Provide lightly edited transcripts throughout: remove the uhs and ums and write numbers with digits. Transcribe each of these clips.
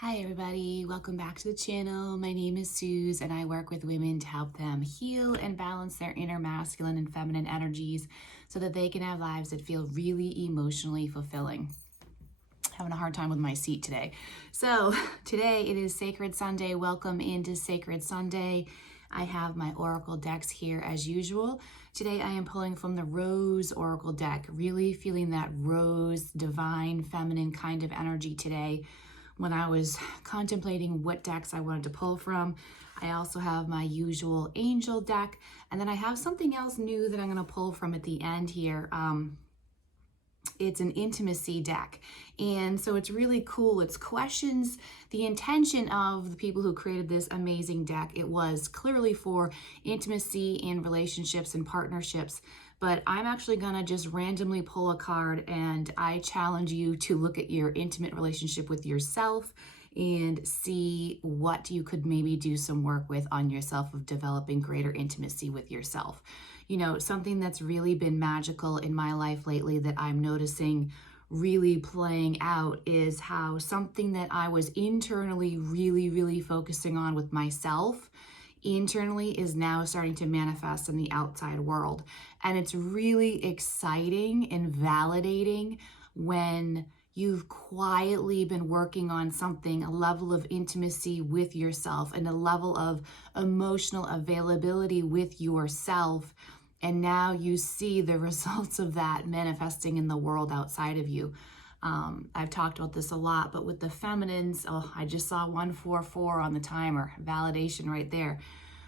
Hi everybody, welcome back to the channel. My name is Suze and I work with women to help them heal and balance their inner masculine and feminine energies so that they can have lives that feel really emotionally fulfilling. Having a hard time with my seat today. So today it is Sacred Sunday. Welcome into Sacred Sunday. I have my oracle decks here as usual. Today I am pulling from the Rose Oracle deck, really feeling that rose, divine, feminine kind of energy today. When I was contemplating what decks I wanted to pull from, I also have my usual angel deck, and then I have something else new that I'm going to pull from at the end here. It's an intimacy deck, and so it's really cool. It's questions. The intention of the people who created this amazing deck, it was clearly for intimacy and relationships and partnerships, but I'm actually gonna just randomly pull a card, and I challenge you to look at your intimate relationship with yourself and see what you could maybe do some work with on yourself of developing greater intimacy with yourself. You know, something that's really been magical in my life lately that I'm noticing really playing out is how something that I was internally really focusing on with myself internally is now starting to manifest in the outside world. And it's really exciting and validating when you've quietly been working on something, a level of intimacy with yourself and a level of emotional availability with yourself. And now you see the results of that manifesting in the world outside of you. I've talked about this a lot, but with the feminines, oh, I just saw 144 on the timer, validation right there.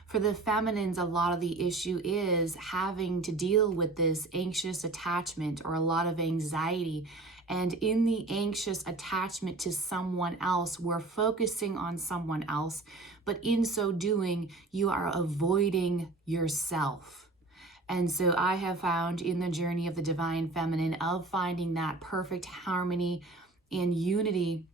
For the feminines, a lot of the issue is having to deal with this anxious attachment or a lot of anxiety. And in the anxious attachment to someone else, we're focusing on someone else, but in so doing, you are avoiding yourself. And so I have found in the journey of the divine feminine of finding that perfect harmony and unity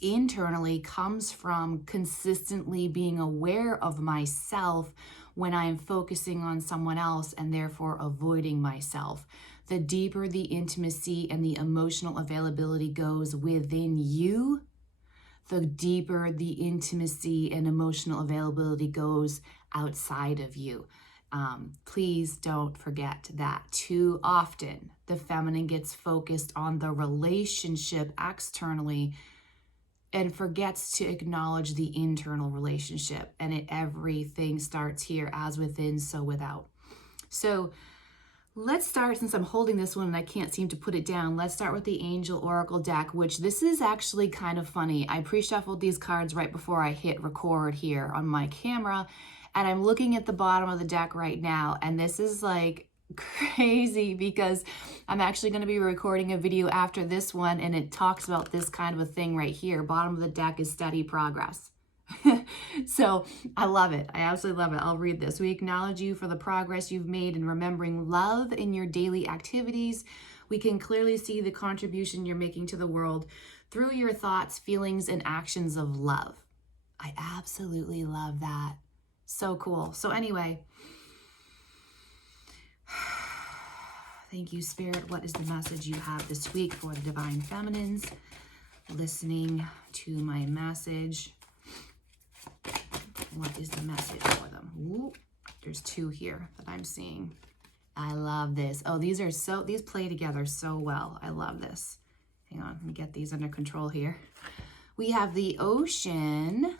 internally comes from consistently being aware of myself when I'm focusing on someone else and therefore avoiding myself. The deeper the intimacy and the emotional availability goes within you, the deeper the intimacy and emotional availability goes outside of you. Please don't forget that too often the feminine gets focused on the relationship externally and forgets to acknowledge the internal relationship. And everything starts here, as within, so without. So let's start, since I'm holding this one and I can't seem to put it down, let's start with the Angel Oracle deck, which this is actually kind of funny. I pre-shuffled these cards right before I hit record here on my camera, and I'm looking at the bottom of the deck right now, and this is like crazy because I'm actually going to be recording a video after this one, and it talks about this kind of a thing right here. Bottom of the deck is steady progress. So I love it. I absolutely love it. I'll read this. We acknowledge you for the progress you've made in remembering love in your daily activities. We can clearly see the contribution you're making to the world through your thoughts, feelings, and actions of love. I absolutely love that. So cool. So anyway, thank you, Spirit. What is the message you have this week for the Divine Feminines? Listening to my message. What is the message for them? Ooh, there's two here that I'm seeing. I love this. Oh, these play together so well. I love this. Hang on, let me get these under control here. We have the Ocean,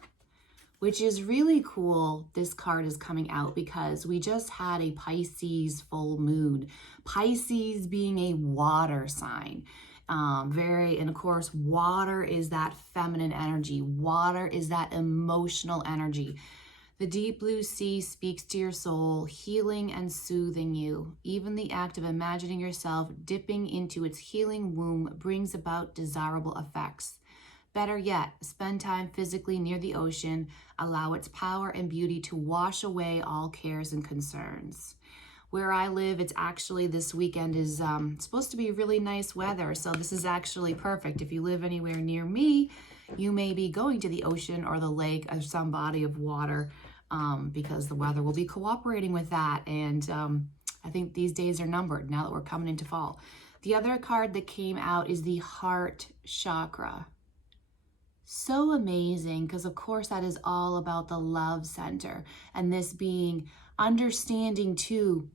which is really cool. This card is coming out because we just had a Pisces full moon. Pisces being a water sign. And of course, water is that feminine energy. Water is that emotional energy. The deep blue sea speaks to your soul, healing and soothing you. Even the act of imagining yourself dipping into its healing womb brings about desirable effects. Better yet, spend time physically near the ocean. Allow its power and beauty to wash away all cares and concerns. Where I live, it's actually this weekend is supposed to be really nice weather. So this is actually perfect. If you live anywhere near me, you may be going to the ocean or the lake or some body of water because the weather will be cooperating with that. And I think these days are numbered now that we're coming into fall. The other card that came out is the Heart Chakra. So amazing, because of course that is all about the love center, and this being understanding too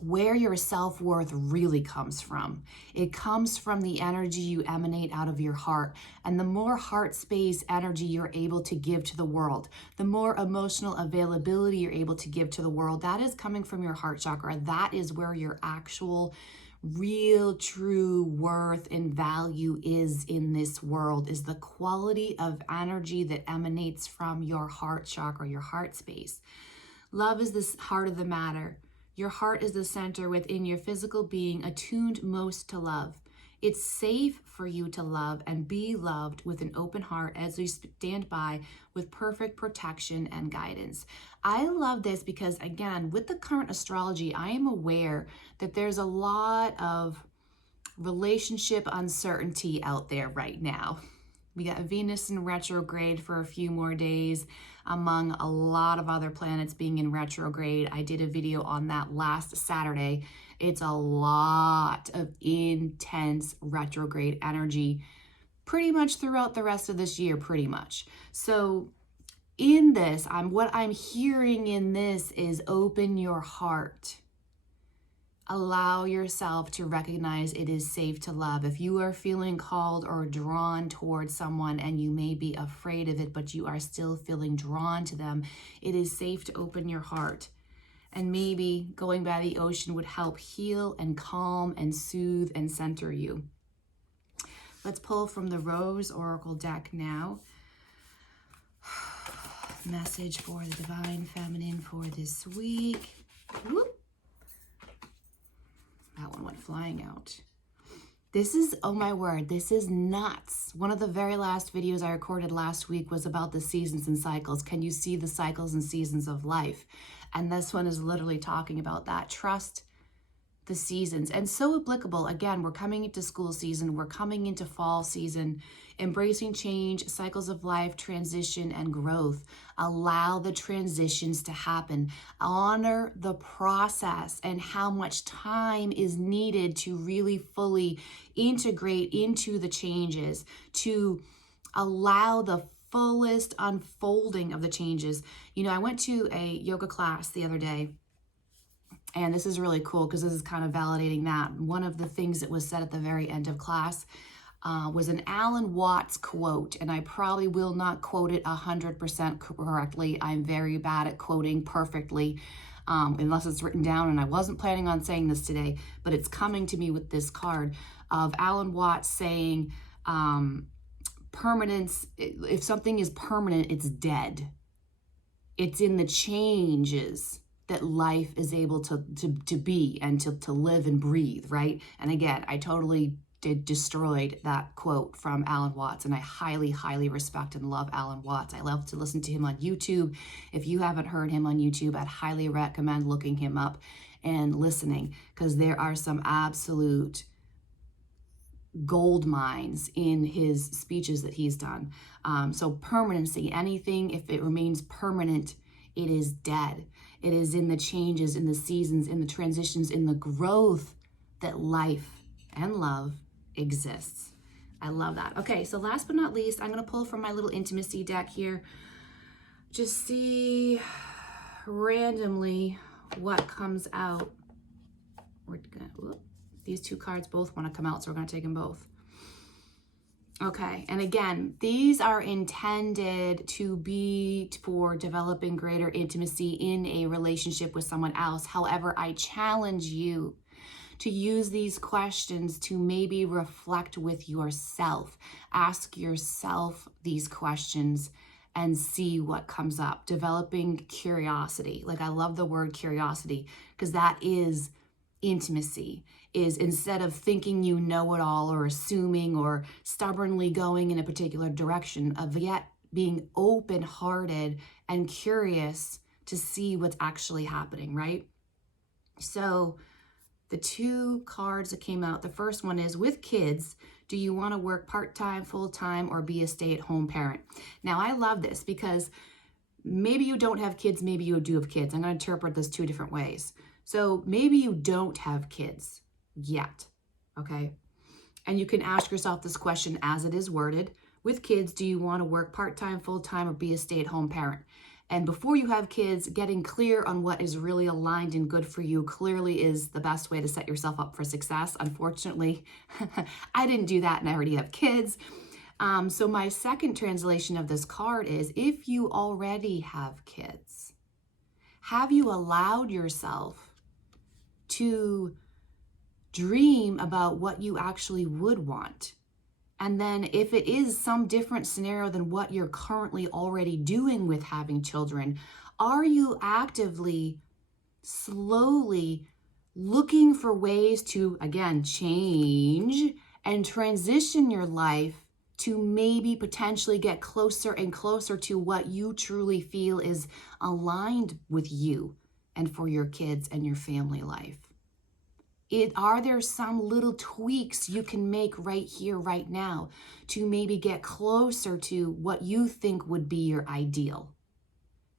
where your self-worth really comes from. It comes from the energy you emanate out of your heart. And the more heart space energy you're able to give to the world, the more emotional availability you're able to give to the world, that is coming from your heart chakra. That is where your actual real true worth and value is in this world, is the quality of energy that emanates from your heart chakra, your heart space. Love is the heart of the matter. Your heart is the center within your physical being, attuned most to love. It's safe for you to love and be loved with an open heart as we stand by with perfect protection and guidance. I love this because, again, with the current astrology, I am aware that there's a lot of relationship uncertainty out there right now. We got Venus in retrograde for a few more days, among a lot of other planets being in retrograde. I did a video on that last Saturday. It's a lot of intense retrograde energy pretty much throughout the rest of this year, pretty much. So in this, what I'm hearing in this is open your heart. Allow yourself to recognize it is safe to love. If you are feeling called or drawn towards someone and you may be afraid of it, but you are still feeling drawn to them, it is safe to open your heart. And maybe going by the ocean would help heal and calm and soothe and center you. Let's pull from the Rose Oracle deck now. Message for the Divine Feminine for this week. Whoop. That one went flying out. This is, oh my word, this is nuts. One of the very last videos I recorded last week was about the seasons and cycles. Can you see the cycles and seasons of life? And this one is literally talking about that. Trust the seasons. And so applicable. Again, we're coming into school season. We're coming into fall season. Embracing change, cycles of life, transition, and growth. Allow the transitions to happen. Honor the process and how much time is needed to really fully integrate into the changes, to allow the fullest unfolding of the changes. You know, I went to a yoga class the other day, and this is really cool because this is kind of validating that. One of the things that was said at the very end of class was an Alan Watts quote, and I probably will not quote it 100% correctly. I'm very bad at quoting perfectly, unless it's written down, and I wasn't planning on saying this today, but it's coming to me with this card of Alan Watts saying, permanence, if something is permanent, it's dead. It's in the changes that life is able to be and to live and breathe, right? And again, I totally destroyed that quote from Alan Watts, and I highly, highly respect and love Alan Watts. I love to listen to him on YouTube. If you haven't heard him on YouTube, I'd highly recommend looking him up and listening, because there are some absolute gold mines in his speeches that he's done. So permanency, anything, if it remains permanent, it is dead. It is in the changes, in the seasons, in the transitions, in the growth that life and love exists. I love that. Okay, so last but not least, I'm going to pull from my little intimacy deck here. Just see randomly what comes out. We're gonna, whoop, these two cards both want to come out, so we're going to take them both. Okay, and again, these are intended to be for developing greater intimacy in a relationship with someone else. However, I challenge you to use these questions to maybe reflect with yourself. Ask yourself these questions and see what comes up. Developing curiosity. Like, I love the word curiosity, because that is intimacy, is instead of thinking you know it all or assuming or stubbornly going in a particular direction, of yet being open-hearted and curious to see what's actually happening, right? So the two cards that came out, the first one is, with kids, do you want to work part-time, full-time, or be a stay-at-home parent? Now, I love this because maybe you don't have kids, maybe you do have kids. I'm going to interpret this two different ways. So maybe you don't have kids yet, okay? And you can ask yourself this question as it is worded, with kids, do you want to work part-time, full-time, or be a stay-at-home parent? And before you have kids, getting clear on what is really aligned and good for you clearly is the best way to set yourself up for success. Unfortunately, I didn't do that and I already have kids. So my second translation of this card is, if you already have kids, have you allowed yourself to dream about what you actually would want? And then if it is some different scenario than what you're currently already doing with having children, are you actively, slowly looking for ways to, again, change and transition your life to maybe potentially get closer and closer to what you truly feel is aligned with you and for your kids and your family life? Are there some little tweaks you can make right here, right now, to maybe get closer to what you think would be your ideal?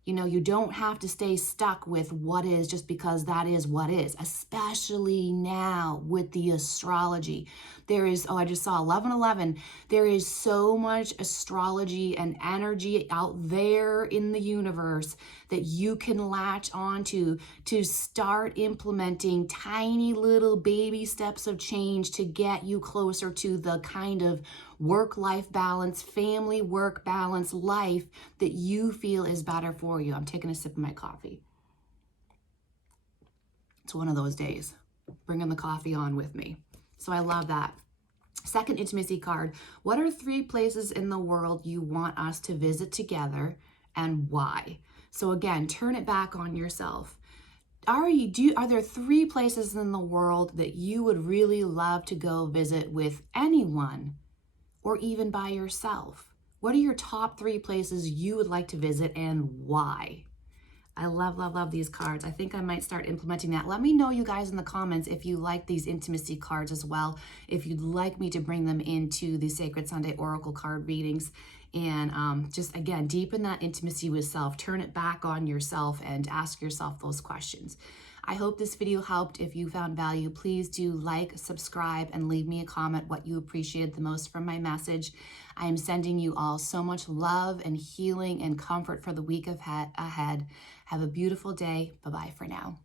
You know, you don't have to stay stuck with what is just because that is what is, especially now with the astrology. There is, I just saw 1111. There is so much astrology and energy out there in the universe that you can latch onto to start implementing tiny little baby steps of change to get you closer to the kind of work-life balance, family work balance life that you feel is better for you. I'm taking a sip of my coffee. It's one of those days, bringing the coffee on with me. So I love that. Second intimacy card. What are 3 places in the world you want us to visit together and why? So again, turn it back on yourself. Are there 3 places in the world that you would really love to go visit with anyone, or even by yourself? What are your top 3 places you would like to visit and why? I love, love, love these cards. I think I might start implementing that. Let me know, you guys, in the comments if you like these intimacy cards as well, if you'd like me to bring them into the Sacred Sunday Oracle card readings. And just, again, deepen that intimacy with self. Turn it back on yourself and ask yourself those questions. I hope this video helped. If you found value, please do like, subscribe, and leave me a comment what you appreciated the most from my message. I am sending you all so much love and healing and comfort for the week ahead. Have a beautiful day. Bye-bye for now.